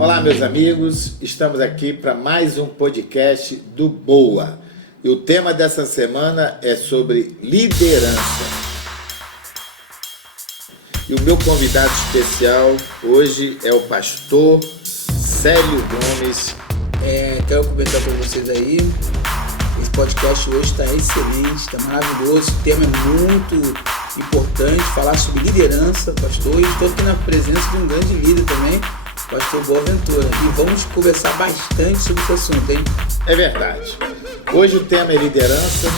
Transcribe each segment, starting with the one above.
Olá, meus amigos, estamos aqui para mais um podcast do Boa. E o tema dessa semana é sobre liderança. E o meu convidado especial hoje é o pastor Célio Gomes. Quero comentar com vocês aí, esse podcast hoje está excelente, está maravilhoso, o tema é muito importante, falar sobre liderança, pastor, e estou aqui na presença de um grande líder também, pastor Boaventura, e vamos conversar bastante sobre esse assunto, hein? É verdade. Hoje o tema é liderança,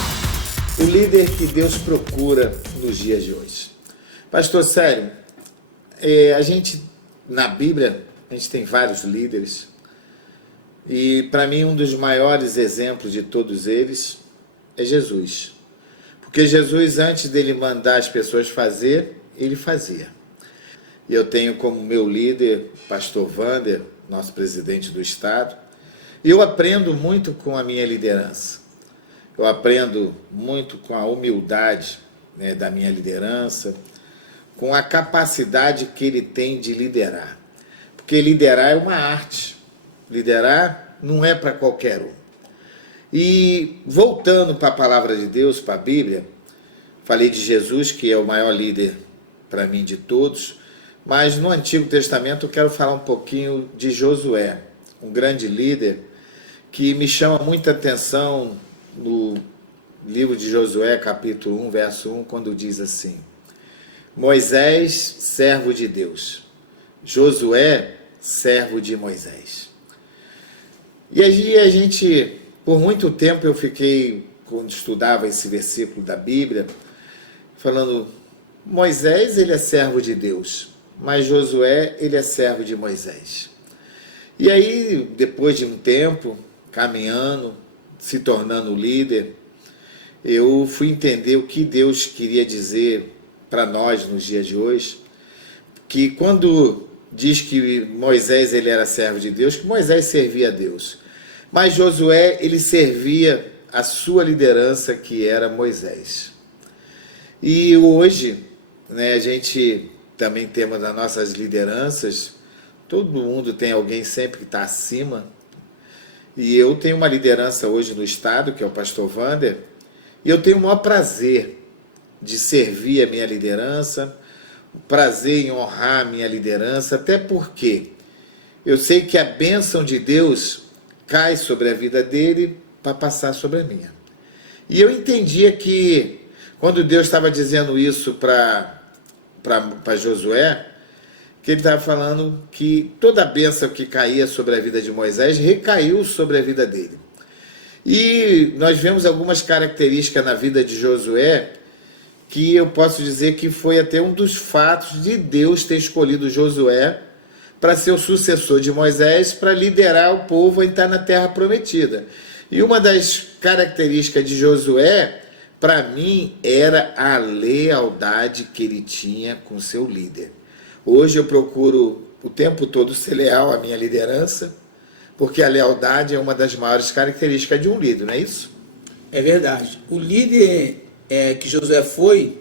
o líder que Deus procura nos dias de hoje. Pastor Célio, a gente, na Bíblia, a gente tem vários líderes, e para mim um dos maiores exemplos de todos eles é Jesus. Porque Jesus, antes dele mandar as pessoas fazer, ele fazia. E eu tenho como meu líder, pastor Wander, nosso presidente do estado, e eu aprendo muito com a minha liderança. Eu aprendo muito com a humildade, da minha liderança, com a capacidade que ele tem de liderar. Porque liderar é uma arte. Liderar não é para qualquer um. E voltando para a palavra de Deus, para a Bíblia, falei de Jesus, que é o maior líder para mim de todos, mas no Antigo Testamento eu quero falar um pouquinho de Josué, um grande líder que me chama muita atenção no livro de Josué, capítulo 1, verso 1, quando diz assim: Moisés, servo de Deus, Josué, servo de Moisés. E aí a gente, por muito tempo eu fiquei, quando estudava esse versículo da Bíblia, falando, Moisés ele é servo de Deus, mas Josué ele é servo de Moisés. E aí, depois de um tempo, caminhando, se tornando líder, eu fui entender o que Deus queria dizer para nós nos dias de hoje, que quando diz que Moisés ele era servo de Deus, que Moisés servia a Deus. Mas Josué ele servia a sua liderança, que era Moisés. E hoje, a gente também temos as nossas lideranças, todo mundo tem alguém sempre que está acima. E eu tenho uma liderança hoje no estado, que é o pastor Wander, e eu tenho o maior prazer de servir a minha liderança, o prazer em honrar a minha liderança, até porque eu sei que a bênção de Deus cai sobre a vida dele para passar sobre a minha. E eu entendia que, quando Deus estava dizendo isso para Josué, que ele estava falando que toda a bênção que caía sobre a vida de Moisés recaiu sobre a vida dele. E nós vemos algumas características na vida de Josué que eu posso dizer que foi até um dos fatos de Deus ter escolhido Josué para ser o sucessor de Moisés, para liderar o povo a entrar na terra prometida. E uma das características de Josué, para mim, era a lealdade que ele tinha com seu líder. Hoje eu procuro o tempo todo ser leal à minha liderança, porque a lealdade é uma das maiores características de um líder, não é isso? É verdade. O líder que Josué foi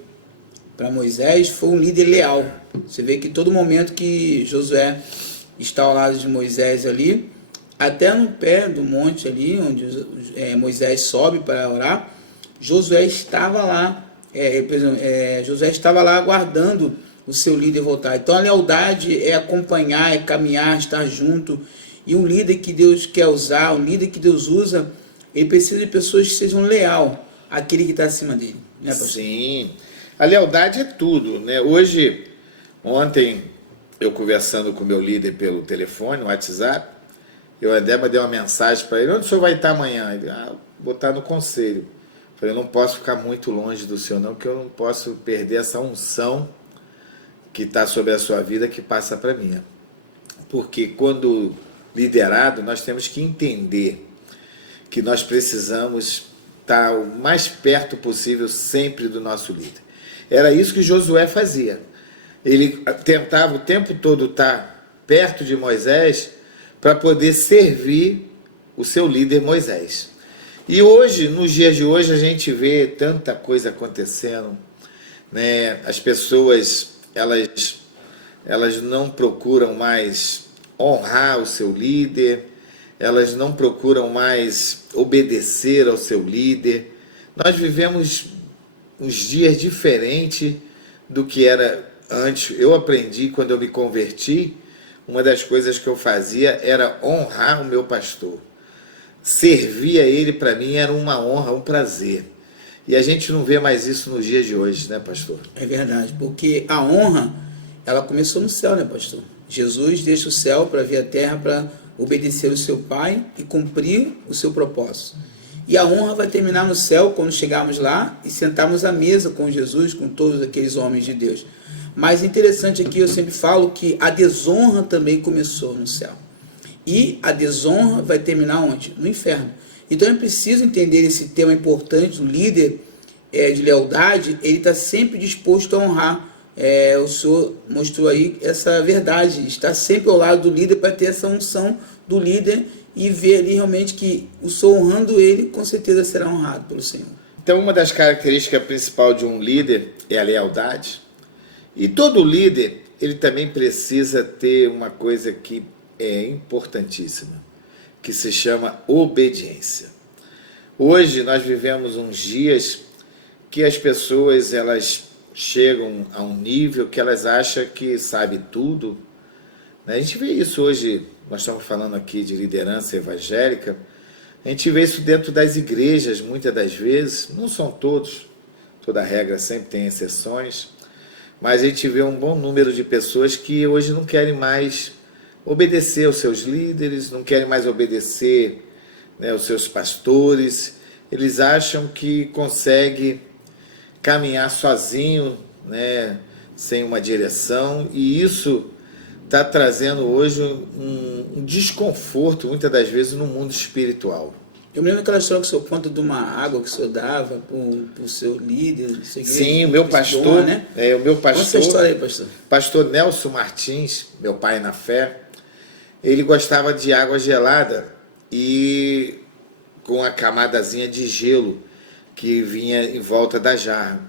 para Moisés foi um líder leal. Você vê que todo momento que Josué está ao lado de Moisés ali, até no pé do monte ali, onde Moisés sobe para orar, Josué estava lá, Josué estava lá aguardando o seu líder voltar. Então a lealdade é acompanhar, é caminhar, estar junto. E um líder que Deus quer usar, um líder que Deus usa, ele precisa de pessoas que sejam leal àquele que está acima dele. Né, pastor? Sim, a lealdade é tudo, né? Ontem, eu conversando com o meu líder pelo telefone, no WhatsApp, eu até mandei uma mensagem para ele, onde o senhor vai estar amanhã? Ele, vou estar no conselho. Eu falei, eu não posso ficar muito longe do senhor não, porque eu não posso perder essa unção que está sobre a sua vida, que passa para mim. Porque quando liderado, nós temos que entender que nós precisamos estar o mais perto possível sempre do nosso líder. Era isso que Josué fazia. Ele tentava o tempo todo estar perto de Moisés para poder servir o seu líder Moisés. E hoje, nos dias de hoje, a gente vê tanta coisa acontecendo, né? As pessoas, elas não procuram mais honrar o seu líder, elas não procuram mais obedecer ao seu líder. Nós vivemos uns dias diferentes do que era antes. Eu aprendi quando eu me converti, uma das coisas que eu fazia era honrar o meu pastor. Servir a ele para mim era uma honra, um prazer. E a gente não vê mais isso nos dias de hoje, né, pastor? É verdade, porque a honra, ela começou no céu, né, pastor? Jesus deixa o céu para vir à terra para obedecer o seu Pai e cumprir o seu propósito. E a honra vai terminar no céu quando chegarmos lá e sentarmos à mesa com Jesus, com todos aqueles homens de Deus. Mas interessante aqui, eu sempre falo que a desonra também começou no céu. E a desonra vai terminar onde? No inferno. Então é preciso entender esse tema importante. O líder de lealdade, ele está sempre disposto a honrar. O senhor mostrou aí essa verdade, está sempre ao lado do líder para ter essa unção do líder e ver ali realmente que o senhor honrando ele, com certeza será honrado pelo Senhor. Então uma das características principais de um líder é a lealdade. E todo líder, ele também precisa ter uma coisa que é importantíssima, que se chama obediência. Hoje nós vivemos uns dias que as pessoas elas chegam a um nível que elas acham que sabe tudo. A gente vê isso hoje, nós estamos falando aqui de liderança evangélica, a gente vê isso dentro das igrejas muitas das vezes, não são todos, toda regra sempre tem exceções, mas a gente vê um bom número de pessoas que hoje não querem mais obedecer aos seus líderes, não querem mais obedecer, né, aos seus pastores. Eles acham que conseguem caminhar sozinho, né, sem uma direção, e isso está trazendo hoje um desconforto, muitas das vezes, no mundo espiritual. Eu me lembro daquela história que o senhor conta de uma água que o senhor dava para o seu líder. Sim, o meu pastor, né? O meu pastor. Conta essa história aí, pastor. Pastor Nelson Martins, meu pai na fé, ele gostava de água gelada e com a camadazinha de gelo que vinha em volta da jarra.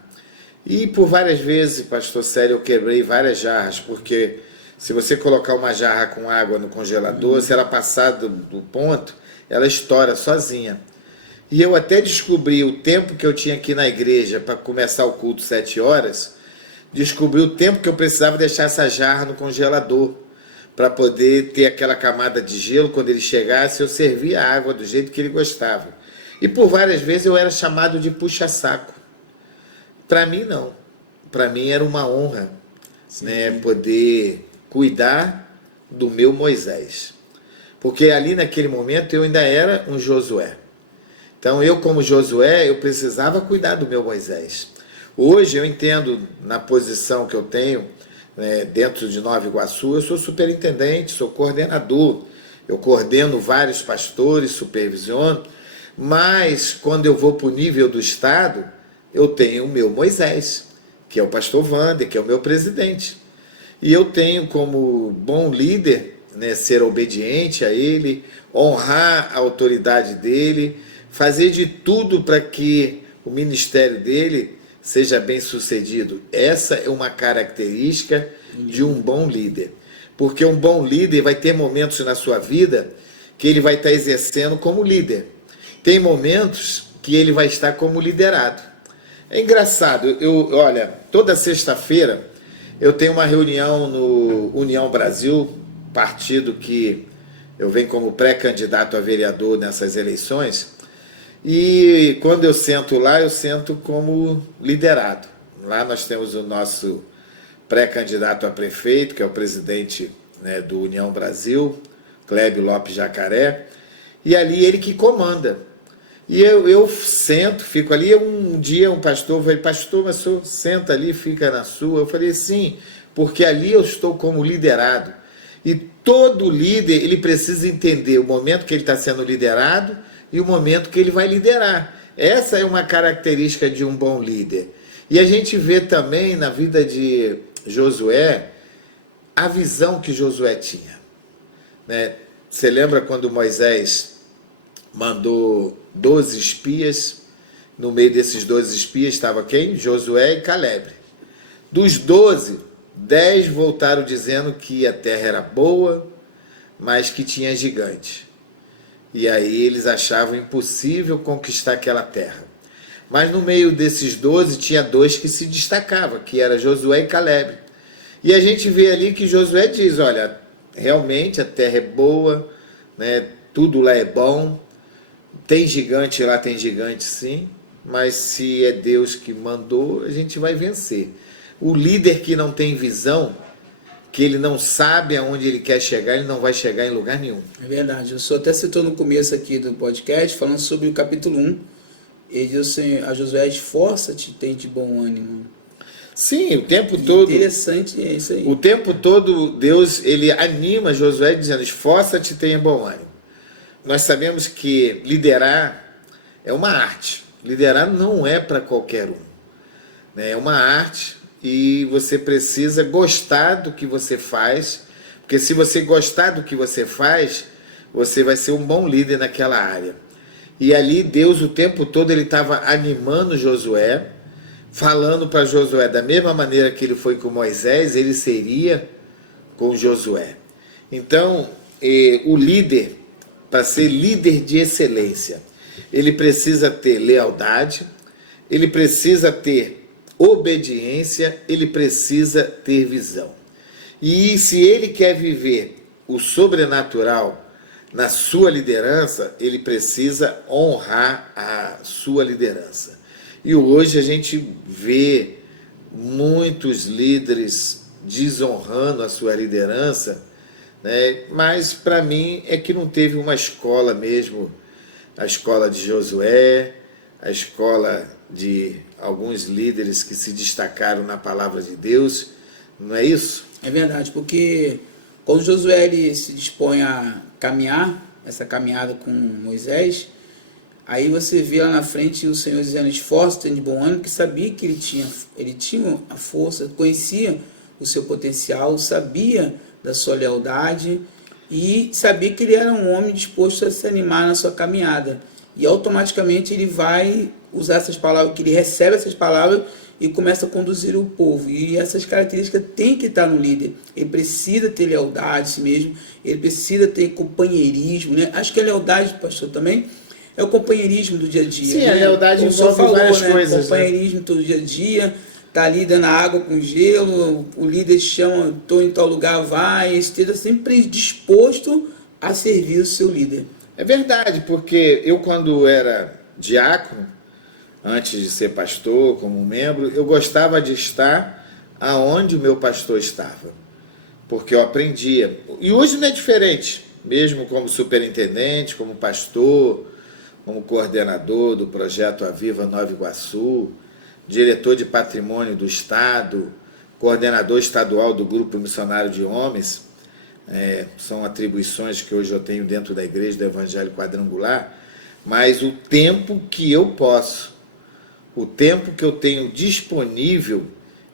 E por várias vezes, pastor Célio, eu quebrei várias jarras, porque se você colocar uma jarra com água no congelador, se ela passar do ponto, ela estoura sozinha. E eu até descobri o tempo que eu tinha aqui na igreja para começar o culto 7 horas, descobri o tempo que eu precisava deixar essa jarra no congelador, para poder ter aquela camada de gelo, quando ele chegasse, eu servia a água do jeito que ele gostava. E por várias vezes eu era chamado de puxa-saco. Para mim não. Para mim era uma honra, né, poder cuidar do meu Moisés. Porque ali naquele momento eu ainda era um Josué. Então eu como Josué, eu precisava cuidar do meu Moisés. Hoje eu entendo, na posição que eu tenho, dentro de Nova Iguaçu, eu sou superintendente, sou coordenador, eu coordeno vários pastores, supervisiono, mas quando eu vou para o nível do Estado, eu tenho o meu Moisés, que é o pastor Wander, que é o meu presidente. E eu tenho como bom líder, né, ser obediente a ele, honrar a autoridade dele, fazer de tudo para que o ministério dele seja bem sucedido. Essa é uma característica de um bom líder. Porque um bom líder vai ter momentos na sua vida que ele vai estar exercendo como líder. Tem momentos que ele vai estar como liderado. É engraçado, olha, toda sexta-feira eu tenho uma reunião no União Brasil, partido que eu venho como pré-candidato a vereador nessas eleições. E quando eu sento lá, eu sento como liderado. Lá nós temos o nosso pré-candidato a prefeito, que é o presidente, né, do União Brasil, Clébio Lopes Jacaré, e ali ele que comanda. E eu sento, fico ali. Um dia um pastor falou: pastor, mas o senhor senta ali, fica na sua. Eu falei: sim, porque ali eu estou como liderado. E todo líder, ele precisa entender o momento que ele está sendo liderado e o momento que ele vai liderar. Essa é uma característica de um bom líder. E a gente vê também na vida de Josué a visão que Josué tinha, né? Você lembra quando Moisés mandou 12 espias? No meio desses 12 espias estava quem? Josué e Caleb. Dos 12, 10 voltaram dizendo que a terra era boa, mas que tinha gigantes. E aí eles achavam impossível conquistar aquela terra. Mas no meio desses 12 tinha 2 que se destacavam, que era Josué e Calebe. E a gente vê ali que Josué diz, olha, realmente a terra é boa, né? Tudo lá é bom, tem gigante lá, tem gigante sim, mas se é Deus que mandou, a gente vai vencer. O líder que não tem visão, que ele não sabe aonde ele quer chegar, ele não vai chegar em lugar nenhum. É verdade. O senhor até citou no começo aqui do podcast, falando sobre o capítulo 1. Ele diz assim, a Josué, esforça-te, tem de bom ânimo. Sim, o tempo todo. Interessante é isso aí. O tempo todo Deus ele anima Josué dizendo, esforça-te e tenha bom ânimo. Nós sabemos que liderar é uma arte. Liderar não é para qualquer um, né? É uma arte e você precisa gostar do que você faz, porque se você gostar do que você faz, você vai ser um bom líder naquela área. E ali Deus o tempo todo ele estava animando Josué, falando para Josué, da mesma maneira que ele foi com Moisés, ele seria com Josué. Então, o líder, para ser líder de excelência, ele precisa ter lealdade, ele precisa ter obediência, ele precisa ter visão. E se ele quer viver o sobrenatural na sua liderança, ele precisa honrar a sua liderança. E hoje a gente vê muitos líderes desonrando a sua liderança, né? Mas para mim é que não teve uma escola mesmo, a escola de Josué, a escola de alguns líderes que se destacaram na palavra de Deus, não é isso? É verdade, porque quando Josué ele se dispõe a caminhar, essa caminhada com Moisés, aí você vê lá na frente o Senhor dizendo, esforço-te de bom ânimo, que sabia que ele tinha a força, conhecia o seu potencial, sabia da sua lealdade e sabia que ele era um homem disposto a se animar na sua caminhada. E automaticamente ele vai usar essas palavras, que ele recebe essas palavras e começa a conduzir o povo. E essas características têm que estar no líder. Ele precisa ter lealdade a si mesmo, ele precisa ter companheirismo, né? Acho que a lealdade, pastor, também é o companheirismo do dia a dia. Sim, né? a lealdade envolve várias coisas. Companheirismo todo dia a dia, tá ali dando água com gelo, o líder chama, estou em tal lugar, vai, esteja sempre disposto a servir o seu líder. É verdade, porque eu quando era diácono, antes de ser pastor, como membro, eu gostava de estar aonde o meu pastor estava, porque eu aprendia. E hoje não é diferente, mesmo como superintendente, como pastor, como coordenador do projeto Aviva Nova Iguaçu, diretor de patrimônio do Estado, coordenador estadual do Grupo Missionário de Homens, são atribuições que hoje eu tenho dentro da Igreja do Evangelho Quadrangular, mas o tempo que eu posso, o tempo que eu tenho disponível,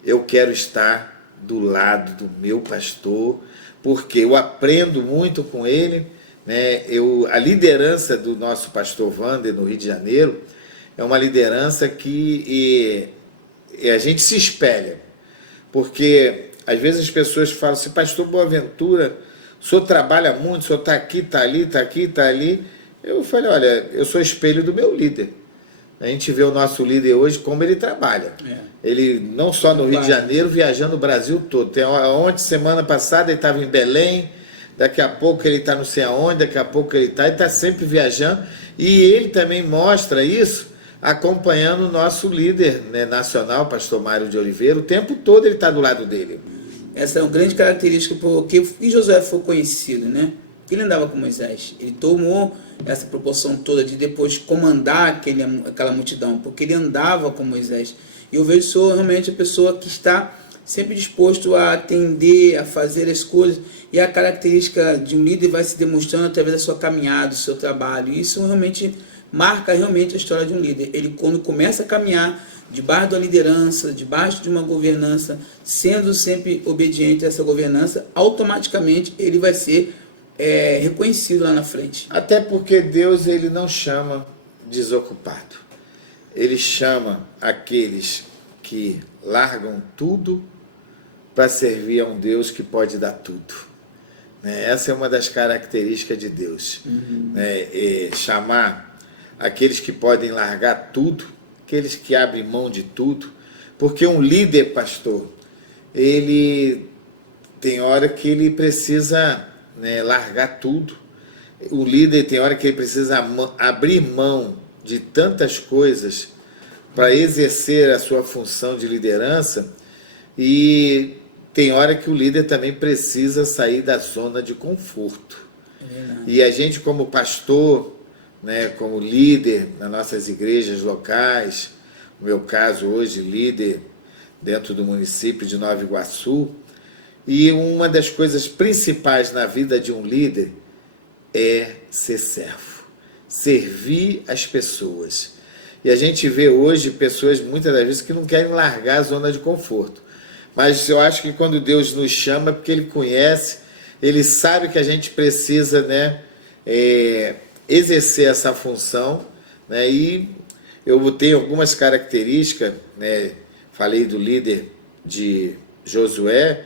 eu quero estar do lado do meu pastor, porque eu aprendo muito com ele, né? A liderança do nosso pastor Wander no Rio de Janeiro é uma liderança que a gente se espelha, porque às vezes as pessoas falam assim, pastor Boaventura, o senhor trabalha muito, o senhor está aqui, está ali, está aqui, está ali. Eu falei, olha, eu sou espelho do meu líder. A gente vê o nosso líder hoje como ele trabalha. Ele não só no Rio de Janeiro, viajando o Brasil todo. Ontem, semana passada, ele estava em Belém, daqui a pouco ele está não sei aonde, daqui a pouco ele está sempre viajando. E ele também mostra isso acompanhando o nosso líder, né, nacional, pastor Mário de Oliveira, o tempo todo ele está do lado dele. Essa é uma grande característica porque Josué foi conhecido, né? Ele andava com Moisés, ele tomou essa proporção toda de depois comandar aquela multidão, porque ele andava com Moisés. E eu vejo o Senhor realmente a pessoa que está sempre disposto a atender, a fazer as coisas, e a característica de um líder vai se demonstrando através da sua caminhada, do seu trabalho. E isso realmente marca realmente a história de um líder. Ele, quando começa a caminhar debaixo da liderança, debaixo de uma governança, sendo sempre obediente a essa governança, automaticamente ele vai ser reconhecido lá na frente. Até porque Deus ele não chama desocupado. Ele chama aqueles que largam tudo para servir a um Deus que pode dar tudo. né? Essa é uma das características de Deus. Né? Chamar aqueles que podem largar tudo, aqueles que abrem mão de tudo, porque um líder, pastor, ele tem hora que ele precisa, né, largar tudo. O líder tem hora que ele precisa abrir mão de tantas coisas para exercer a sua função de liderança, e tem hora que o líder também precisa sair da zona de conforto. E a gente, como pastor, né, como líder nas nossas igrejas locais, no meu caso hoje, líder dentro do município de Nova Iguaçu, e uma das coisas principais na vida de um líder é ser servo, servir as pessoas. E a gente vê hoje pessoas, muitas das vezes, que não querem largar a zona de conforto. Mas eu acho que quando Deus nos chama, é porque Ele conhece, Ele sabe que a gente precisa, né, exercer essa função, né, e eu botei algumas características, né, falei do líder de Josué,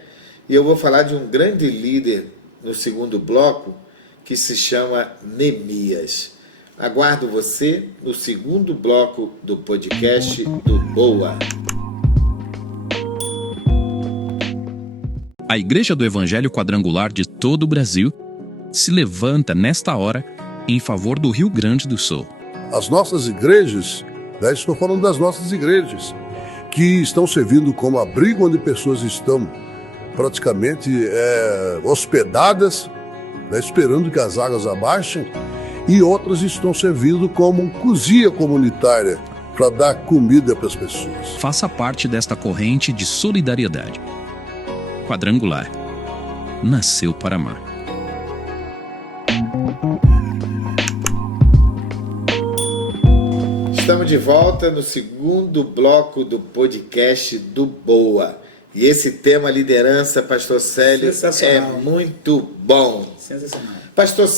e eu vou falar de um grande líder no segundo bloco, que se chama Neemias. Aguardo você no segundo bloco do podcast do Boa. A Igreja do Evangelho Quadrangular de todo o Brasil se levanta nesta hora em favor do Rio Grande do Sul. As nossas igrejas, né, estou falando das nossas igrejas, que estão servindo como abrigo onde pessoas estão praticamente hospedadas, né, esperando que as águas abaixem, e outras estão servindo como cozinha comunitária para dar comida para as pessoas. Faça parte desta corrente de solidariedade. Quadrangular nasceu para amar. Estamos de volta no segundo bloco do podcast do Boa. E esse tema liderança, Pastor Célio, é muito bom. Sensacional. Pastor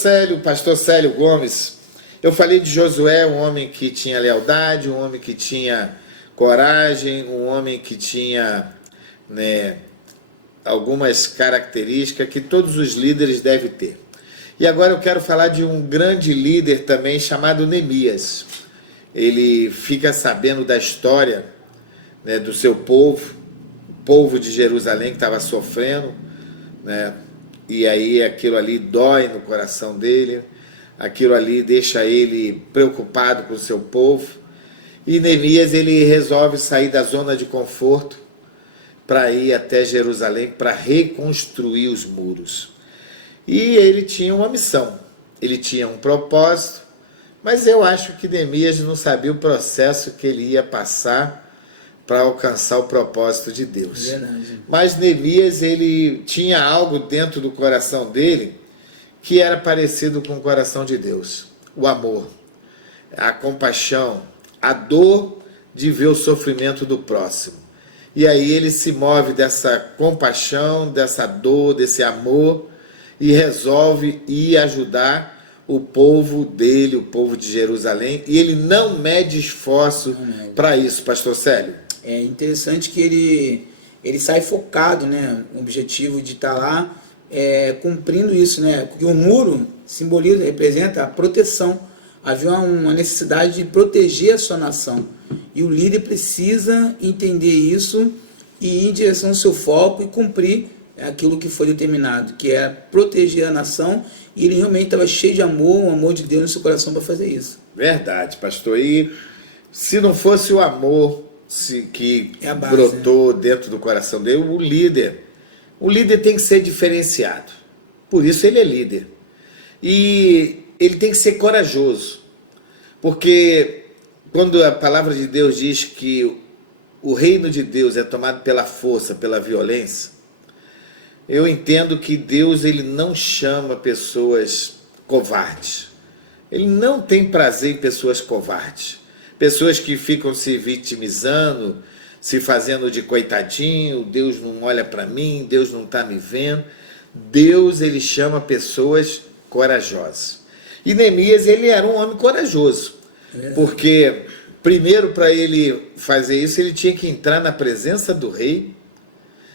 Célio Gomes, eu falei de Josué, um homem que tinha lealdade, um homem que tinha coragem, um homem que tinha, né, algumas características que todos os líderes devem ter. E agora eu quero falar de um grande líder também chamado Neemias. Ele fica sabendo da história, né, do seu povo, o povo de Jerusalém que estava sofrendo, né, e aí aquilo ali dói no coração dele, aquilo ali deixa ele preocupado com o seu povo, e Neemias ele resolve sair da zona de conforto para ir até Jerusalém para reconstruir os muros. E ele tinha uma missão, ele tinha um propósito, mas eu acho que Neemias não sabia o processo que ele ia passar para alcançar o propósito de Deus. Verdade. Mas Neemias, ele tinha algo dentro do coração dele que era parecido com o coração de Deus. O amor, a compaixão, a dor de ver o sofrimento do próximo. E aí ele se move dessa compaixão, dessa dor, desse amor, e resolve ir ajudar o povo dele, o povo de Jerusalém, e ele não mede esforço para isso, Pastor Célio. É interessante que ele sai focado, né, no objetivo de estar lá cumprindo isso, né, porque o muro simboliza, representa a proteção. Havia uma necessidade de proteger a sua nação, e o líder precisa entender isso e ir em direção ao seu foco e cumprir aquilo que foi determinado, que é proteger a nação, e ele realmente estava cheio de amor, o amor de Deus no seu coração para fazer isso. Verdade, pastor. E se não fosse o amor que É a base, brotou dentro do coração dele, o líder tem que ser diferenciado. Por isso ele é líder. E ele tem que ser corajoso. Porque quando a palavra de Deus diz que o reino de Deus é tomado pela força, pela violência, eu entendo que Deus ele não chama pessoas covardes. Ele não tem prazer em pessoas covardes. Pessoas que ficam se vitimizando, se fazendo de coitadinho, Deus não olha para mim, Deus não está me vendo. Deus ele chama pessoas corajosas. E Neemias ele era um homem corajoso, porque primeiro para ele fazer isso ele tinha que entrar na presença do rei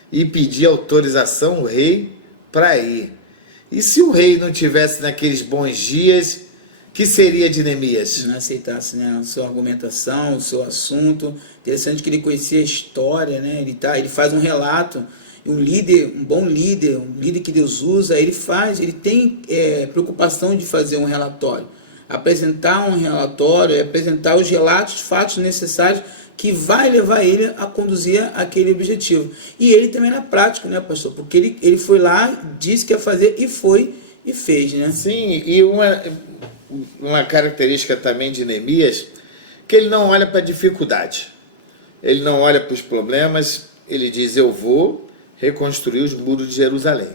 e pedir autorização ao rei para ir. E se o rei não tivesse naqueles bons dias, que seria de Neemias? Não aceitasse, né, a sua argumentação, o seu assunto. Interessante que ele conhecia a história, né? Ele faz um relato. Um líder, um bom líder, um líder que Deus usa, ele tem preocupação de fazer um relatório. Apresentar um relatório, apresentar os relatos, os fatos necessários que vai levar ele a conduzir aquele objetivo. E ele também na prática, né, pastor? Porque ele foi lá, disse que ia fazer e foi e fez, né? Sim, e uma característica também de Neemias, que ele não olha para a dificuldade. Ele não olha para os problemas, ele diz, eu vou reconstruir os muros de Jerusalém.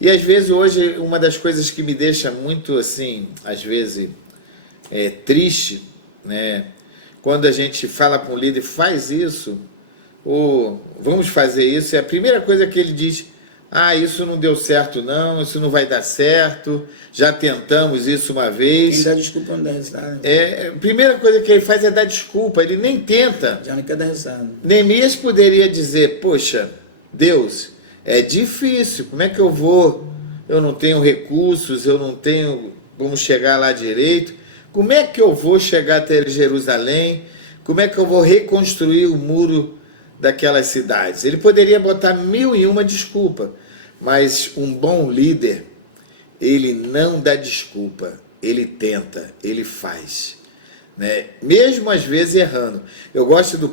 E às vezes hoje, uma das coisas que me deixa muito assim, às vezes, triste, né? Quando a gente fala para um líder, faz isso, ou vamos fazer isso, é a primeira coisa que ele diz, isso não deu certo não, isso não vai dar certo, já tentamos isso uma vez. Quem dá desculpa não dá resultado. A primeira coisa que ele faz é dar desculpa, ele nem tenta. Já não quer dar resultado. Neemias poderia dizer, poxa, Deus, é difícil, como é que eu vou? Eu não tenho recursos, eu não tenho como chegar lá direito. Como é que eu vou chegar até Jerusalém? Como é que eu vou reconstruir o muro daquelas cidades? Ele poderia botar 1001 desculpa, mas um bom líder, ele não dá desculpa, ele tenta, ele faz, né? Mesmo às vezes errando. Eu gosto do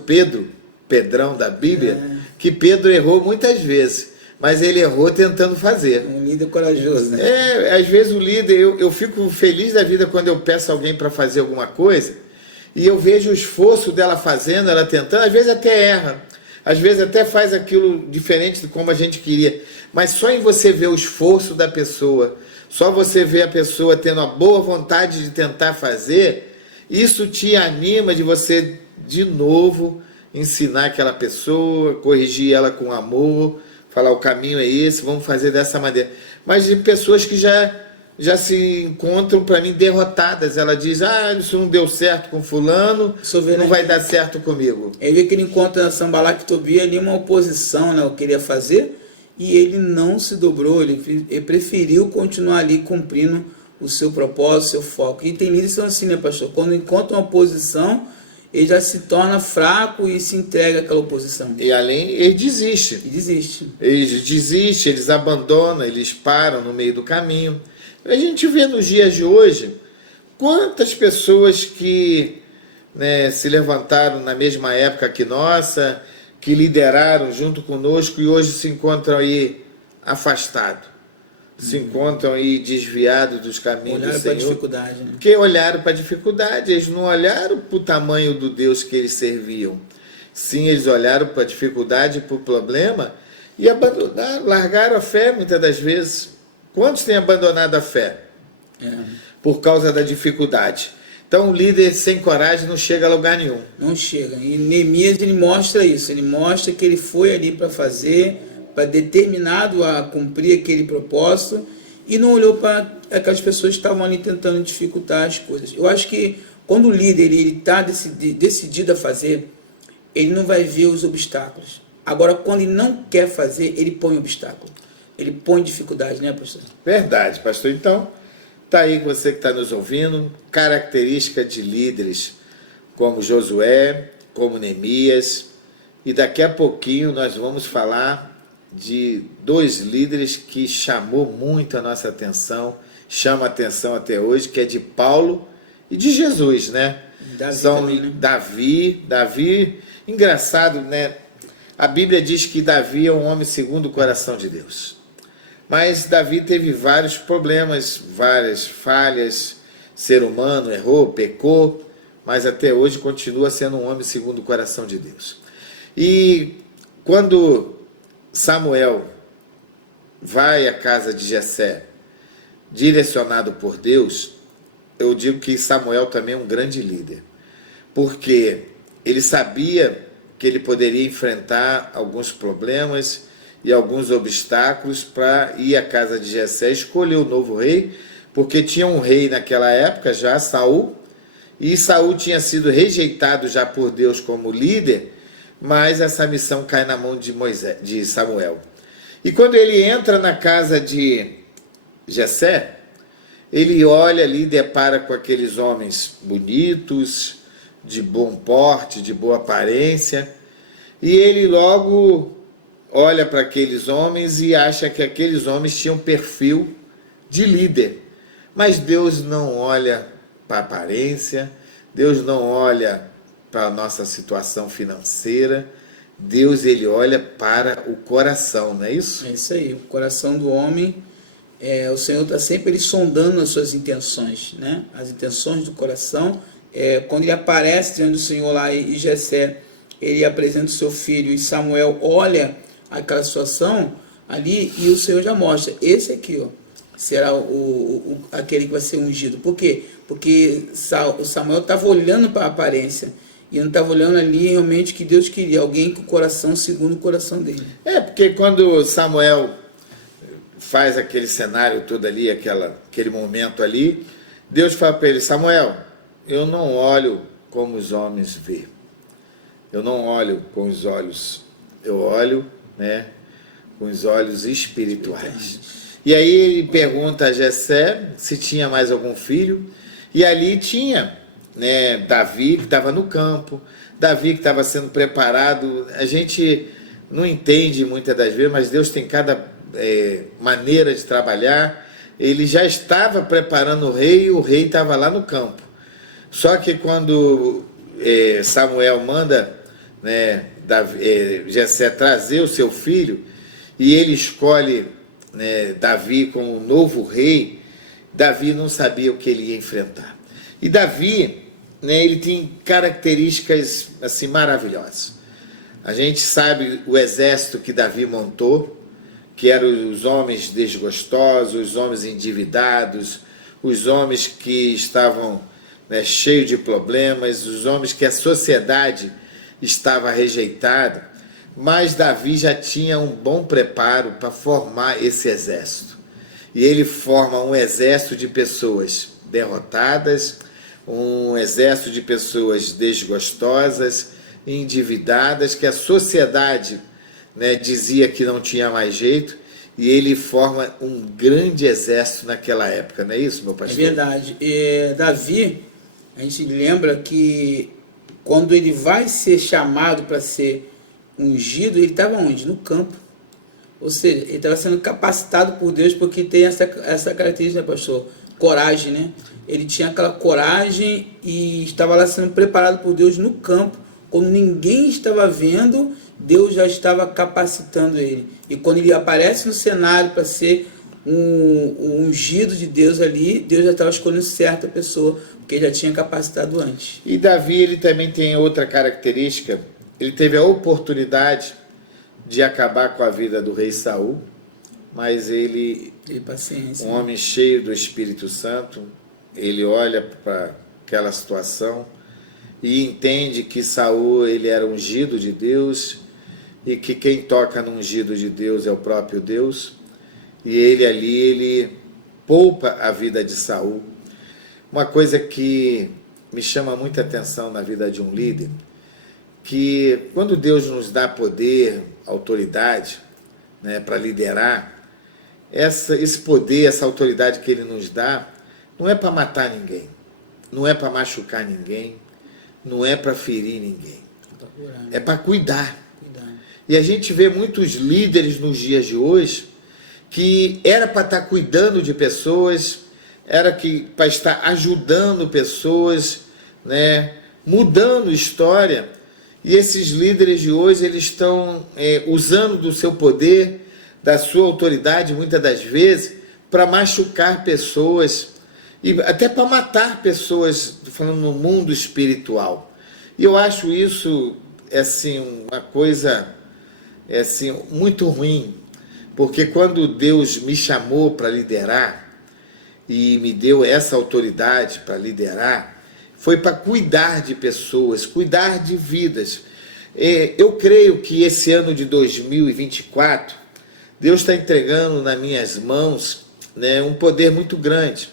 Pedrão da Bíblia, que Pedro errou muitas vezes, mas ele errou tentando fazer. Um líder corajoso, né? Às vezes o líder, eu fico feliz da vida quando eu peço alguém para fazer alguma coisa e eu vejo o esforço dela fazendo, ela tentando, às vezes até erra, às vezes até faz aquilo diferente de como a gente queria, mas só em você ver o esforço da pessoa, só você ver a pessoa tendo a boa vontade de tentar fazer, isso te anima de você, de novo, ensinar aquela pessoa, corrigir ela com amor, falar o caminho é esse, vamos fazer dessa maneira. Mas de pessoas que já se encontram, para mim, derrotadas. Ela diz, isso não deu certo com fulano, não vai dar certo comigo. Aí vê que ele encontra Sanballat e Tobia ali uma oposição, né, o que ele ia fazer, e ele não se dobrou, ele preferiu continuar ali cumprindo o seu propósito, o seu foco. E tem líderes que são assim, né, pastor? Quando encontra uma oposição, ele já se torna fraco e se entrega àquela oposição. E além, ele desiste. Eles desistem, eles abandonam, eles param no meio do caminho. A gente vê nos dias de hoje quantas pessoas que, né, se levantaram na mesma época que nossa, que lideraram junto conosco e hoje se encontram aí afastados. Se encontram aí desviados dos caminhos do Senhor. Olharam para a dificuldade, né? Porque olharam para a dificuldade, eles não olharam para o tamanho do Deus que eles serviam. Sim, eles olharam para a dificuldade, para o problema e abandonaram, largaram a fé muitas das vezes. Quantos têm abandonado a fé? Por causa da dificuldade. Então, o líder sem coragem não chega a lugar nenhum. Não chega. E Neemias, ele mostra isso. Ele mostra que ele foi ali para fazer, para determinado a cumprir aquele propósito e não olhou para aquelas pessoas que estavam ali tentando dificultar as coisas. Eu acho que quando o líder ele está decidido a fazer, ele não vai ver os obstáculos. Agora, quando ele não quer fazer, ele põe obstáculo. Ele põe dificuldade, né, pastor? Verdade, pastor. Então, tá aí você que está nos ouvindo, característica de líderes como Josué, como Neemias, e daqui a pouquinho nós vamos falar de dois líderes que chamou muito a nossa atenção, chama a atenção até hoje, que é de Paulo e de Jesus, né? São também, né? Davi, engraçado, né? A Bíblia diz que Davi é um homem segundo o coração de Deus. Mas Davi teve vários problemas, várias falhas, ser humano, errou, pecou, mas até hoje continua sendo um homem segundo o coração de Deus. E quando Samuel vai à casa de Jessé, direcionado por Deus, eu digo que Samuel também é um grande líder, porque ele sabia que ele poderia enfrentar alguns problemas e alguns obstáculos para ir à casa de Jessé, escolher o novo rei, porque tinha um rei naquela época já, Saul, e Saul tinha sido rejeitado já por Deus como líder, mas essa missão cai na mão de Samuel. E quando ele entra na casa de Jessé, ele olha ali e depara com aqueles homens bonitos, de bom porte, de boa aparência, e ele logo olha para aqueles homens e acha que aqueles homens tinham perfil de líder. Mas Deus não olha para a aparência, Deus não olha para a nossa situação financeira, Deus ele olha para o coração, não é isso? É isso aí, o coração do homem, o Senhor está sempre ele sondando as suas intenções, né? As intenções do coração. Quando ele aparece diante do Senhor lá e Jessé, ele apresenta o seu filho e Samuel olha aquela situação ali e o Senhor já mostra, esse aqui, ó, será aquele que vai ser ungido. Por quê? Porque o Samuel estava olhando para a aparência e não estava olhando ali realmente que Deus queria, alguém com o coração segundo o coração dele. Porque quando Samuel faz aquele cenário todo ali, aquele momento ali, Deus fala para ele: Samuel, eu não olho como os homens vê. Eu não olho com os olhos, eu olho, né, com os olhos espirituais. E aí ele pergunta a Jessé se tinha mais algum filho, e ali tinha, né, Davi, que estava no campo, Davi que estava sendo preparado. A gente não entende muitas das vezes, mas Deus tem cada maneira de trabalhar. Ele já estava preparando o rei, e o rei estava lá no campo. Só que quando Samuel manda, né, Jessé trazer o seu filho, e ele escolhe, né, Davi como o novo rei, Davi não sabia o que ele ia enfrentar. E Davi, né, ele tem características assim maravilhosas. A gente sabe o exército que Davi montou, que eram os homens desgostosos, os homens endividados, os homens que estavam, né, cheios de problemas, os homens que a sociedade estava rejeitada. Mas Davi já tinha um bom preparo para formar esse exército. E ele forma um exército de pessoas derrotadas, um exército de pessoas desgostosas, endividadas, que a sociedade, né, dizia que não tinha mais jeito, e ele forma um grande exército naquela época, não é isso, meu pastor? É verdade. Davi, a gente lembra que quando ele vai ser chamado para ser ungido, ele estava onde? No campo. Ou seja, ele estava sendo capacitado por Deus, porque tem essa característica, né, pastor? Coragem, né? Ele tinha aquela coragem e estava lá sendo preparado por Deus no campo. Quando ninguém estava vendo, Deus já estava capacitando ele. E quando ele aparece no cenário para ser um ungido de Deus ali, Deus já estava escolhendo certa pessoa, porque já tinha capacitado antes. E Davi, ele também tem outra característica. Ele teve a oportunidade de acabar com a vida do rei Saul, mas ele, paciência, um homem cheio do Espírito Santo, ele olha para aquela situação e entende que Saul, ele era ungido de Deus, e que quem toca no ungido de Deus é o próprio Deus, e ele poupa a vida de Saul. Uma coisa que me chama muita atenção na vida de um líder, que quando Deus nos dá poder, autoridade, né, para liderar, esse poder, essa autoridade que ele nos dá, não é para matar ninguém, não é para machucar ninguém, não é para ferir ninguém, é para cuidar. E a gente vê muitos líderes nos dias de hoje que era para estar cuidando de pessoas, era para estar ajudando pessoas, né, mudando história. E esses líderes de hoje, eles estão usando do seu poder, da sua autoridade, muitas das vezes, para machucar pessoas, e até para matar pessoas, falando no mundo espiritual. E eu acho isso, assim, uma coisa, assim, muito ruim, porque quando Deus me chamou para liderar, e me deu essa autoridade para liderar, foi para cuidar de pessoas, cuidar de vidas. Eu creio que esse ano de 2024, Deus está entregando nas minhas mãos, né, um poder muito grande,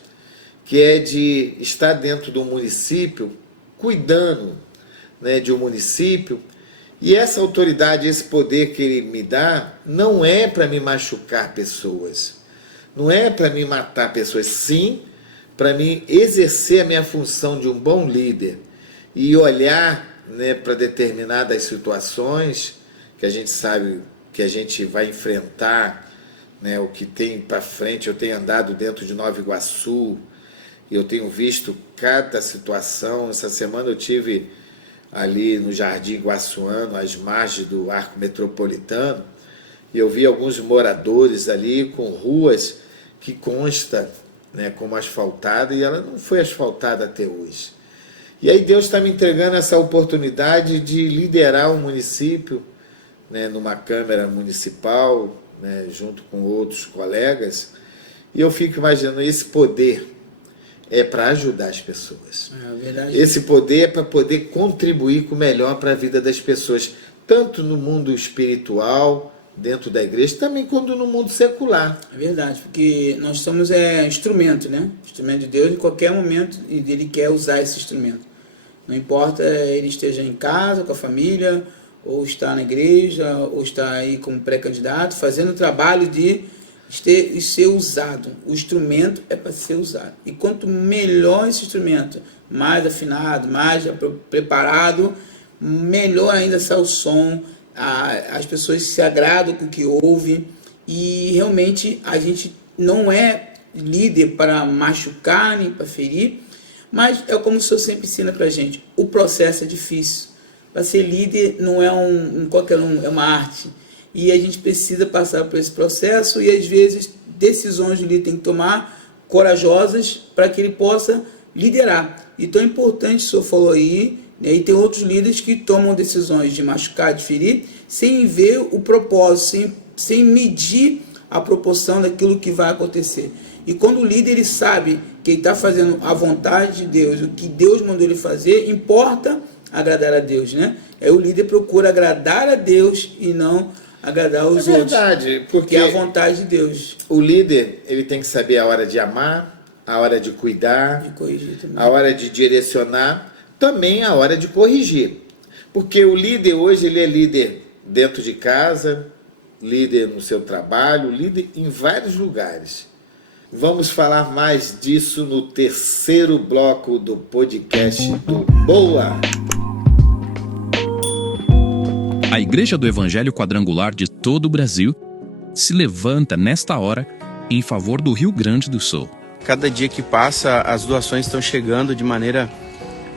que é de estar dentro do município, cuidando, né, de um município. E essa autoridade, esse poder que Ele me dá, não é para me machucar pessoas, Não é para mim matar pessoas, sim, para mim exercer a minha função de um bom líder e olhar, né, para determinadas situações que a gente sabe que a gente vai enfrentar, né, o que tem para frente. Eu tenho andado dentro de Nova Iguaçu e eu tenho visto cada situação. Essa semana eu tive ali no Jardim Iguaçuano, às margens do Arco Metropolitano, e eu vi alguns moradores ali com ruas que consta, né, como asfaltada, e ela não foi asfaltada até hoje. E aí Deus está me entregando essa oportunidade de liderar um município, né, numa Câmara Municipal, né, junto com outros colegas, e eu fico imaginando, esse poder é para ajudar as pessoas. Verdade. Esse poder é para poder contribuir com o melhor para a vida das pessoas, tanto no mundo espiritual, dentro da igreja, também quanto no mundo secular. É verdade, porque nós somos instrumento, né? Instrumento de Deus em qualquer momento, e Ele quer usar esse instrumento. Não importa ele esteja em casa, com a família, ou está na igreja, ou está aí como pré-candidato, fazendo o trabalho de ser usado. O instrumento é para ser usado. E quanto melhor esse instrumento, mais afinado, mais preparado, melhor ainda sai o som, as pessoas se agradam com o que ouvem, e realmente a gente não é líder para machucar nem para ferir, mas é como o Senhor sempre ensina para a gente, o processo é difícil. Para ser líder não é qualquer um, é uma arte. E a gente precisa passar por esse processo, e às vezes decisões o líder tem que tomar corajosas para que ele possa liderar. Então é importante, o senhor falou aí, né, e tem outros líderes que tomam decisões de machucar, de ferir, sem ver o propósito, sem medir a proporção daquilo que vai acontecer. E quando o líder ele sabe que ele está fazendo a vontade de Deus, o que Deus mandou ele fazer, importa agradar a Deus, né? Aí o líder procura agradar a Deus e não agradar os outros. É verdade, porque é a vontade de Deus. O líder, ele tem que saber a hora de amar, a hora de cuidar, De corrigir também. a hora de direcionar, também a hora de corrigir. Porque o líder hoje, ele é líder dentro de casa, líder no seu trabalho, líder em vários lugares. Vamos falar mais disso no terceiro bloco do podcast do Boa. A Igreja do Evangelho Quadrangular de todo o Brasil se levanta nesta hora em favor do Rio Grande do Sul. Cada dia que passa, as doações estão chegando de maneira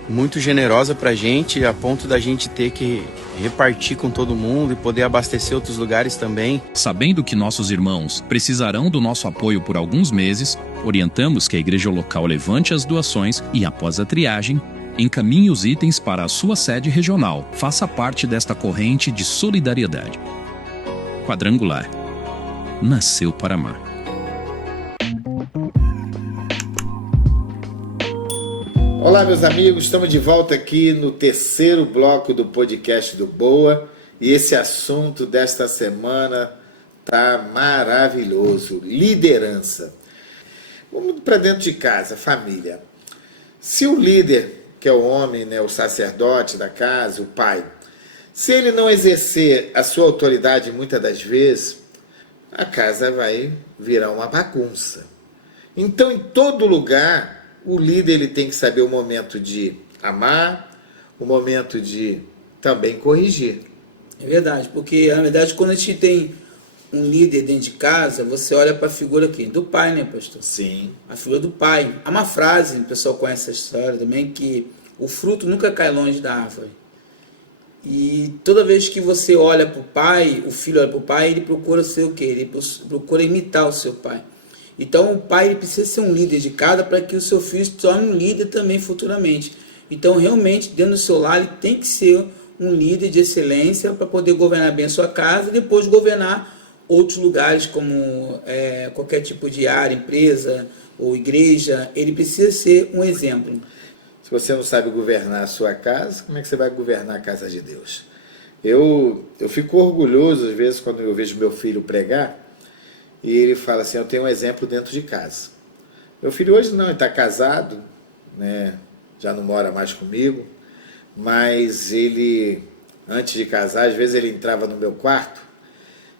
muito generosa para a gente, a ponto da gente ter que repartir com todo mundo e poder abastecer outros lugares também. Sabendo que nossos irmãos precisarão do nosso apoio por alguns meses, orientamos que a igreja local levante as doações e, após a triagem, encaminhe os itens para a sua sede regional. Faça parte desta corrente de solidariedade. Quadrangular. Nasceu para amar. Olá, meus amigos, estamos de volta aqui no terceiro bloco do podcast do Boa, e esse assunto desta semana tá maravilhoso, liderança. Vamos para dentro de casa, família. Se o líder, que é o homem, né, o sacerdote da casa, o pai, se ele não exercer a sua autoridade muitas das vezes, a casa vai virar uma bagunça. Então, em todo lugar, o líder ele tem que saber o momento de amar, o momento de também corrigir. É verdade, porque na verdade quando a gente tem um líder dentro de casa, você olha para a figura aqui, do pai, né, pastor? Sim. A figura do pai. Há uma frase, o pessoal conhece essa história também, que o fruto nunca cai longe da árvore. E toda vez que você olha para o pai, o filho olha para o pai, ele procura ser o quê? Ele procura imitar o seu pai. Então o pai ele precisa ser um líder de casa para que o seu filho se torne um líder também futuramente. Então realmente dentro do seu lar ele tem que ser um líder de excelência para poder governar bem a sua casa e depois governar outros lugares como qualquer tipo de área, empresa ou igreja. Ele precisa ser um exemplo. Se você não sabe governar a sua casa, como é que você vai governar a casa de Deus? Eu fico orgulhoso às vezes quando eu vejo meu filho pregar e ele fala assim, eu tenho um exemplo dentro de casa. Meu filho hoje não, ele está casado, né, já não mora mais comigo, mas ele, antes de casar, às vezes ele entrava no meu quarto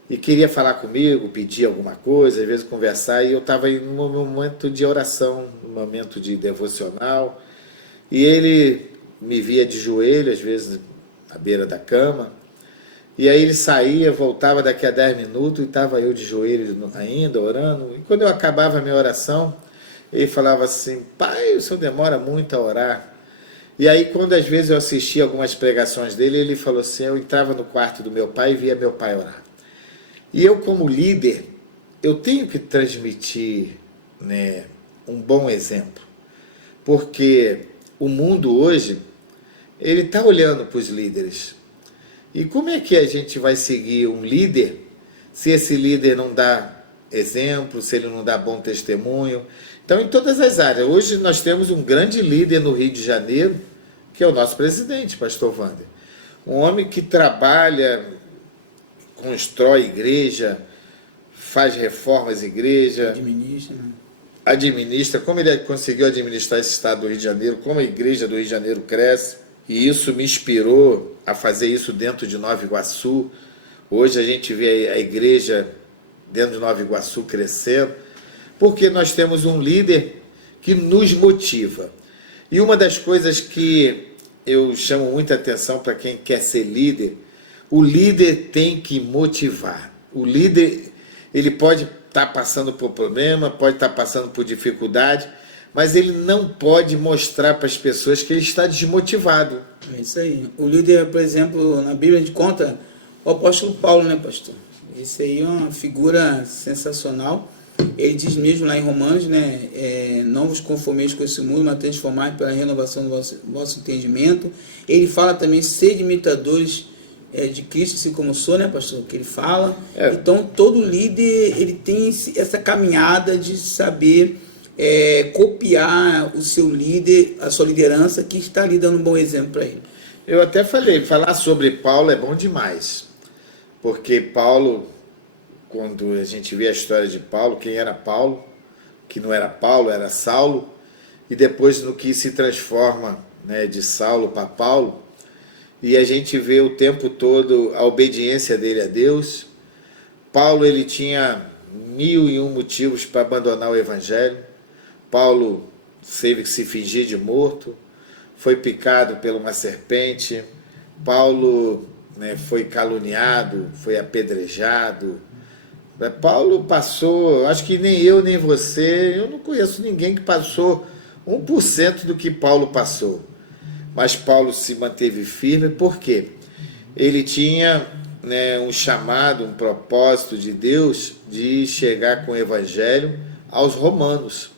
e queria falar comigo, pedir alguma coisa, às vezes conversar, e eu estava em um momento de oração, um momento de devocional, e ele me via de joelho, às vezes à beira da cama, e aí ele saía, voltava daqui a 10 minutos, e estava eu de joelho ainda, orando, e quando eu acabava a minha oração, ele falava assim: pai, o senhor demora muito a orar. E aí, quando às vezes eu assistia algumas pregações dele, ele falou assim: eu entrava no quarto do meu pai e via meu pai orar. E eu, como líder, eu tenho que transmitir, né, um bom exemplo, porque o mundo hoje, ele está olhando para os líderes. E como é que a gente vai seguir um líder se esse líder não dá exemplo, se ele não dá bom testemunho? Então, em todas as áreas. Hoje nós temos um grande líder no Rio de Janeiro, que é o nosso presidente, pastor Wander. Um homem que trabalha, constrói igreja, faz reformas igreja, administra, como ele conseguiu administrar esse estado do Rio de Janeiro, como a igreja do Rio de Janeiro cresce, e isso me inspirou a fazer isso dentro de Nova Iguaçu. Hoje a gente vê a igreja dentro de Nova Iguaçu crescendo, porque nós temos um líder que nos motiva. E uma das coisas que eu chamo muita atenção para quem quer ser líder, o líder tem que motivar. O líder, ele pode estar passando por problema, pode estar passando por dificuldade, mas ele não pode mostrar para as pessoas que ele está desmotivado. É isso aí. O líder, por exemplo, na Bíblia a gente conta o apóstolo Paulo, né, pastor? Esse aí é uma figura sensacional. Ele diz mesmo lá em Romanos, né, não vos conformeis com esse mundo, mas transformai pela renovação do vosso entendimento. Ele fala também, sede imitadores de Cristo, assim como sou, né, pastor? Que ele fala. Então, todo líder, ele tem essa caminhada de saber copiar o seu líder, a sua liderança, que está ali dando um bom exemplo para ele. Eu até falei, falar sobre Paulo é bom demais, porque Paulo, quando a gente vê a história de Paulo, quem era Paulo, que não era Paulo, era Saulo, e depois no que se transforma, né, de Saulo para Paulo, e a gente vê o tempo todo a obediência dele a Deus. Paulo, ele tinha 1001 motivos para abandonar o evangelho. Paulo teve que se fingir de morto, foi picado por uma serpente, Paulo, né, foi caluniado, foi apedrejado. Paulo passou, acho que nem eu nem você, eu não conheço ninguém que passou 1% do que Paulo passou. Mas Paulo se manteve firme, por quê? Ele tinha, né, um chamado, um propósito de Deus de chegar com o evangelho aos romanos.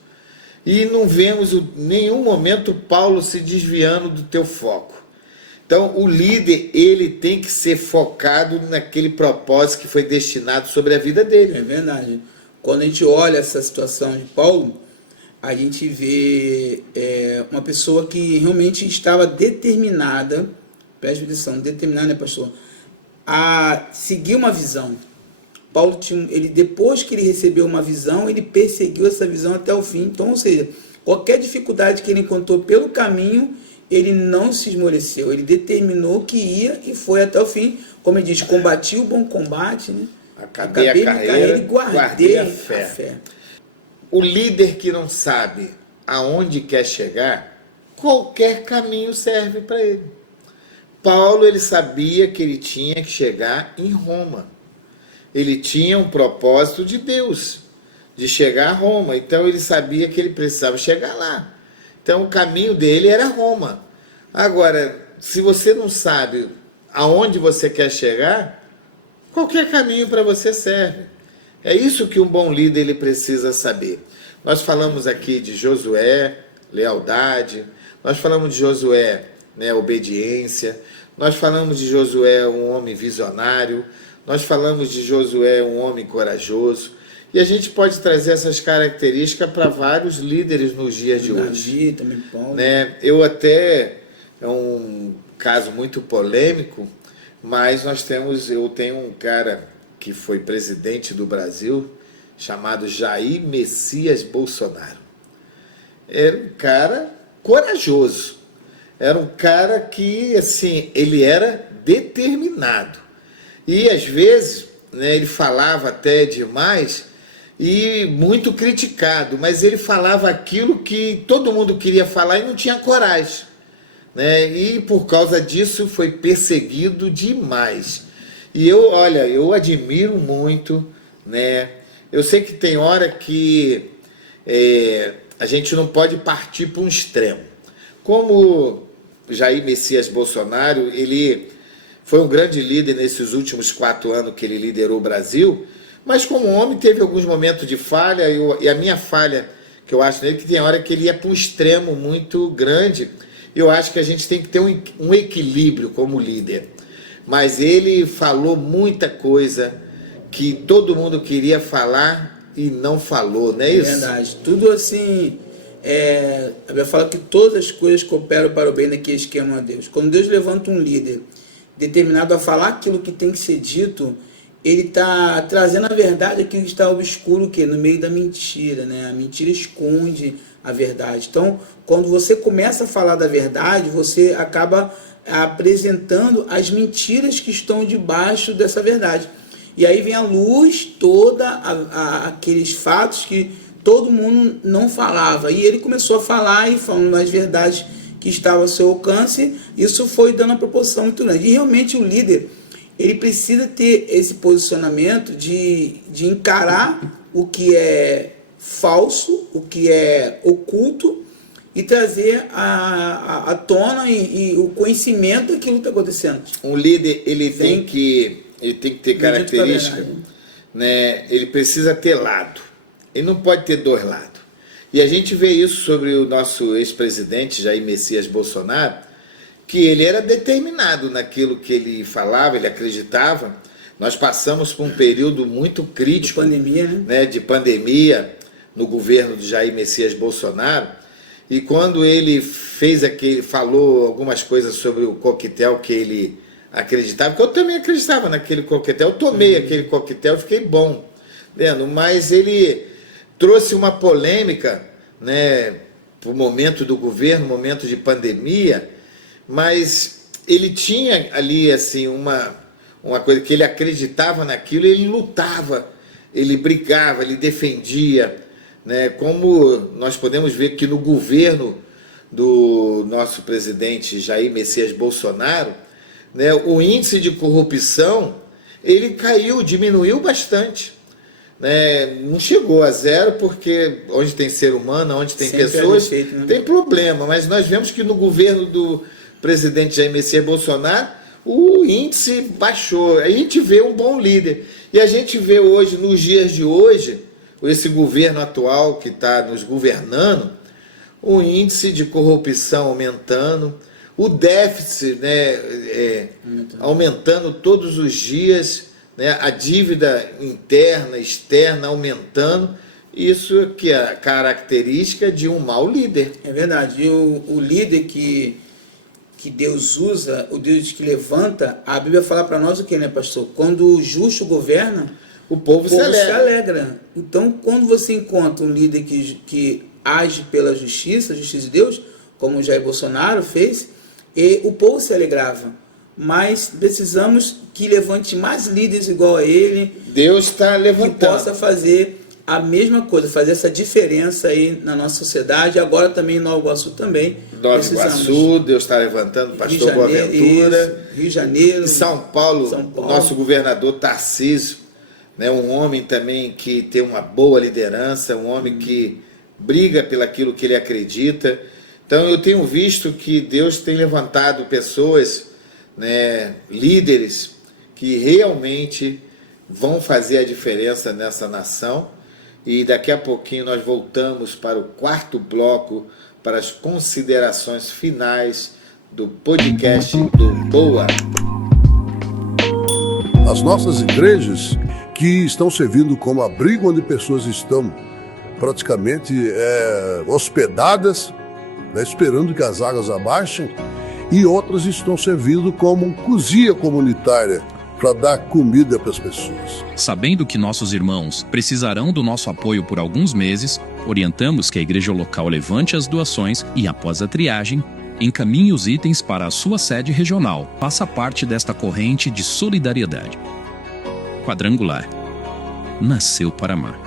E não vemos em nenhum momento Paulo se desviando do teu foco. Então, o líder, ele tem que ser focado naquele propósito que foi destinado sobre a vida dele. É verdade. Quando a gente olha essa situação de Paulo, a gente vê uma pessoa que realmente estava determinada, preste atenção, determinada, né, pastor, a seguir uma visão. Paulo ele, depois que ele recebeu uma visão, ele perseguiu essa visão até o fim. Então, ou seja, qualquer dificuldade que ele encontrou pelo caminho, ele não se esmoreceu, ele determinou que ia e foi até o fim. Como ele diz, combati o bom combate, né? Acabei a carreira e guardei a fé. O líder que não sabe aonde quer chegar, qualquer caminho serve para ele. Paulo, ele sabia que ele tinha que chegar em Roma. Ele tinha um propósito de Deus, de chegar a Roma. Então ele sabia que ele precisava chegar lá. Então o caminho dele era Roma. Agora, se você não sabe aonde você quer chegar, qualquer caminho para você serve. É isso que um bom líder ele precisa saber. Nós falamos aqui de Josué, lealdade. Nós falamos de Josué, né, obediência. Nós falamos de Josué, um homem visionário. Nós falamos de Josué, um homem corajoso. E a gente pode trazer essas características para vários líderes nos dias de hoje. Também Paulo. Né? É um caso muito polêmico, mas eu tenho um cara que foi presidente do Brasil, chamado Jair Messias Bolsonaro. Era um cara corajoso. Era um cara que, assim, ele era determinado. E, às vezes, né, ele falava até demais e muito criticado, mas ele falava aquilo que todo mundo queria falar e não tinha coragem, né? E por causa disso foi perseguido demais. E eu admiro muito, né? Eu sei que tem hora que a gente não pode partir para um extremo. Como Jair Messias Bolsonaro, ele foi um grande líder nesses últimos 4 anos que ele liderou o Brasil, mas como homem teve alguns momentos de falha, e a minha falha que eu acho nele, que tem hora que ele ia para um extremo muito grande. Eu acho que a gente tem que ter um equilíbrio como líder. Mas ele falou muita coisa que todo mundo queria falar e não falou, não é isso? Verdade. Tudo assim, a Bíblia fala que todas as coisas cooperam para o bem daqueles que amam a Deus. Quando Deus levanta um líder determinado a falar aquilo que tem que ser dito, ele está trazendo a verdade, aquilo que está obscuro, que no meio da mentira, né? A mentira esconde a verdade. Então, quando você começa a falar da verdade, você acaba apresentando as mentiras que estão debaixo dessa verdade. E aí vem à luz toda aqueles fatos que todo mundo não falava. E ele começou a falar e falando as verdades que estavam ao seu alcance. Isso foi dando uma proporção muito grande. E realmente o líder, ele precisa ter esse posicionamento de encarar o que é falso, o que é oculto, e trazer à tona e o conhecimento daquilo que está acontecendo. Um líder, ele tem que ter característica, né? Ele precisa ter lado. Ele não pode ter 2 lados. E a gente vê isso sobre o nosso ex-presidente Jair Messias Bolsonaro, que ele era determinado naquilo que ele falava, ele acreditava. Nós passamos por um período muito crítico de pandemia, né, de pandemia no governo de Jair Messias Bolsonaro. E quando ele falou algumas coisas sobre o coquetel que ele acreditava, porque eu também acreditava naquele coquetel, eu tomei aquele coquetel e fiquei bom, vendo? Mas ele trouxe uma polêmica, né, para o momento do governo, momento de pandemia, mas ele tinha ali assim uma coisa que ele acreditava naquilo, e ele lutava, ele brigava, ele defendia, né? Como nós podemos ver que no governo do nosso presidente Jair Messias Bolsonaro, né, o índice de corrupção ele caiu, diminuiu bastante, né? Não chegou a 0, porque onde tem ser humano, onde tem sempre pessoas, defeito, né? Tem problema, mas nós vemos que no governo do presidente Jair Messias Bolsonaro o índice baixou. A gente vê um bom líder, e a gente vê hoje, nos dias de hoje, esse governo atual que está nos governando, o índice de corrupção aumentando, o déficit, né, aumentando todos os dias, né, a dívida interna, externa aumentando. Isso que é a característica de um mau líder. É verdade. E o líder que Deus usa, o Deus que levanta, a Bíblia fala para nós o que, né, pastor? Quando o justo governa, o povo se alegra. Então, quando você encontra um líder que age pela justiça, a justiça de Deus, como o Jair Bolsonaro fez, o povo se alegrava. Mas precisamos que levante mais líderes igual a ele. Deus está levantando. Que possa fazer a mesma coisa, fazer essa diferença aí na nossa sociedade. Agora também em Nova Iguaçu também. Nova Iguaçu, Deus está levantando, pastor Boaventura. Rio de Janeiro. Em São Paulo, o nosso governador Tarcísio, né, um homem também que tem uma boa liderança, um homem que briga pelaquilo que ele acredita. Então eu tenho visto que Deus tem levantado pessoas, né, líderes, que realmente vão fazer a diferença nessa nação. E daqui a pouquinho nós voltamos para o 4º bloco, para as considerações finais do podcast do Boa. As nossas igrejas, que estão servindo como abrigo onde pessoas estão praticamente hospedadas, né, esperando que as águas abaixem, e outras estão servindo como cozinha comunitária para dar comida para as pessoas. Sabendo que nossos irmãos precisarão do nosso apoio por alguns meses, orientamos que a igreja local levante as doações e, após a triagem, encaminhe os itens para a sua sede regional. Faça parte desta corrente de solidariedade. quadrangular. Nasceu para amar.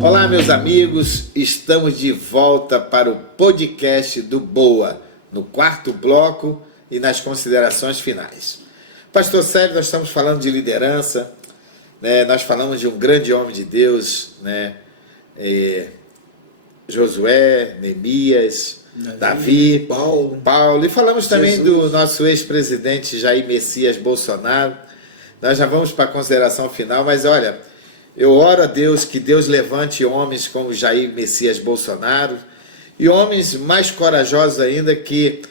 Olá, meus amigos, estamos de volta para o podcast do Boa, no quarto bloco e nas considerações finais. Pastor Sérgio, nós estamos falando de liderança, né? Nós falamos de um grande homem de Deus, né? Josué, Neemias, Davi, Paulo, e falamos também do nosso ex-presidente Jair Messias Bolsonaro. Nós já vamos para a consideração final, mas olha, eu oro a Deus que Deus levante homens como Jair Messias Bolsonaro e homens mais corajosos ainda que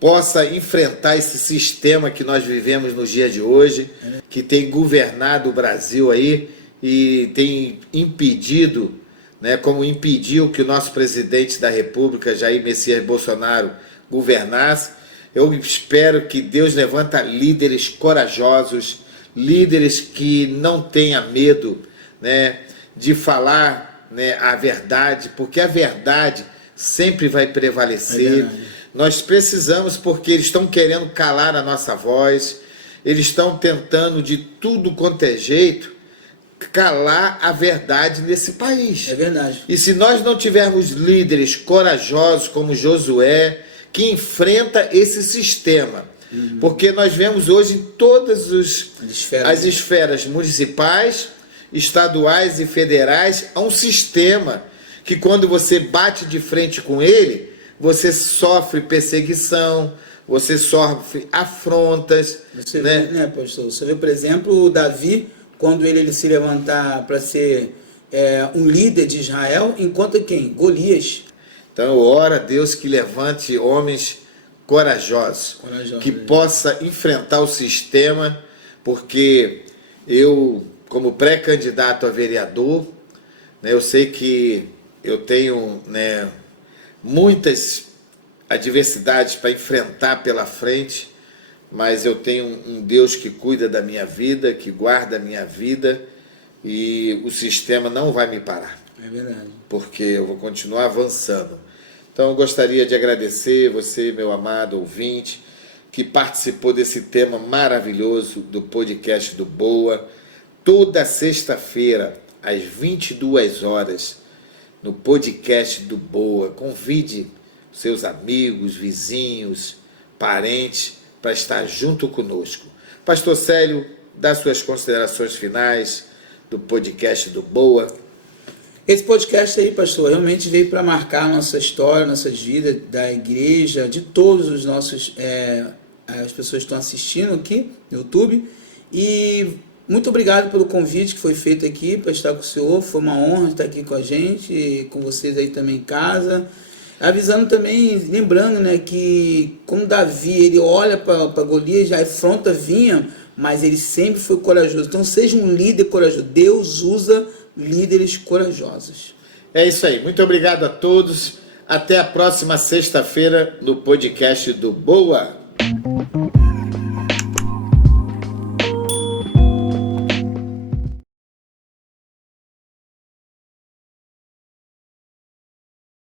possa enfrentar esse sistema que nós vivemos nos dias de hoje, que tem governado o Brasil aí e tem impedido, né, como impediu que o nosso presidente da República, Jair Messias Bolsonaro, governasse. Eu espero que Deus levanta líderes corajosos, líderes que não tenham medo, né, de falar, né, a verdade, porque a verdade sempre vai prevalecer. Nós precisamos, porque eles estão querendo calar a nossa voz, eles estão tentando de tudo quanto é jeito calar a verdade nesse país. É verdade. E se nós não tivermos líderes corajosos como Josué, que enfrenta esse sistema, porque nós vemos hoje em todas as esferas municipais, estaduais e federais, há um sistema que quando você bate de frente com ele, você sofre perseguição, você sofre afrontas. Você né? vê, né, pastor? Você vê, por exemplo, o Davi, quando ele se levantar para ser um líder de Israel, enquanto quem? Golias. Então eu oro a Deus que levante homens corajosos, que possa enfrentar o sistema, porque eu, como pré-candidato a vereador, né, eu sei que eu tenho, né, muitas adversidades para enfrentar pela frente, mas eu tenho um Deus que cuida da minha vida, que guarda a minha vida, e o sistema não vai me parar. É verdade. Porque eu vou continuar avançando. Então eu gostaria de agradecer você, meu amado ouvinte, que participou desse tema maravilhoso do podcast do Boa, toda sexta-feira, às 22 horas, no podcast do Boa. Convide seus amigos, vizinhos, parentes, para estar junto conosco. Pastor Célio, dá suas considerações finais do podcast do Boa. Esse podcast aí, pastor, realmente veio para marcar a nossa história, nossas vidas, da igreja, de todos os nossos, as pessoas que estão assistindo aqui no YouTube. E muito obrigado pelo convite que foi feito aqui para estar com o senhor. Foi uma honra estar aqui com a gente e com vocês aí também em casa. Avisando também, lembrando, né, que como Davi, ele olha para Golias, já a afronta vinha, mas ele sempre foi corajoso. Então seja um líder corajoso. Deus usa líderes corajosos. É isso aí. Muito obrigado a todos. Até a próxima sexta-feira no podcast do Boa.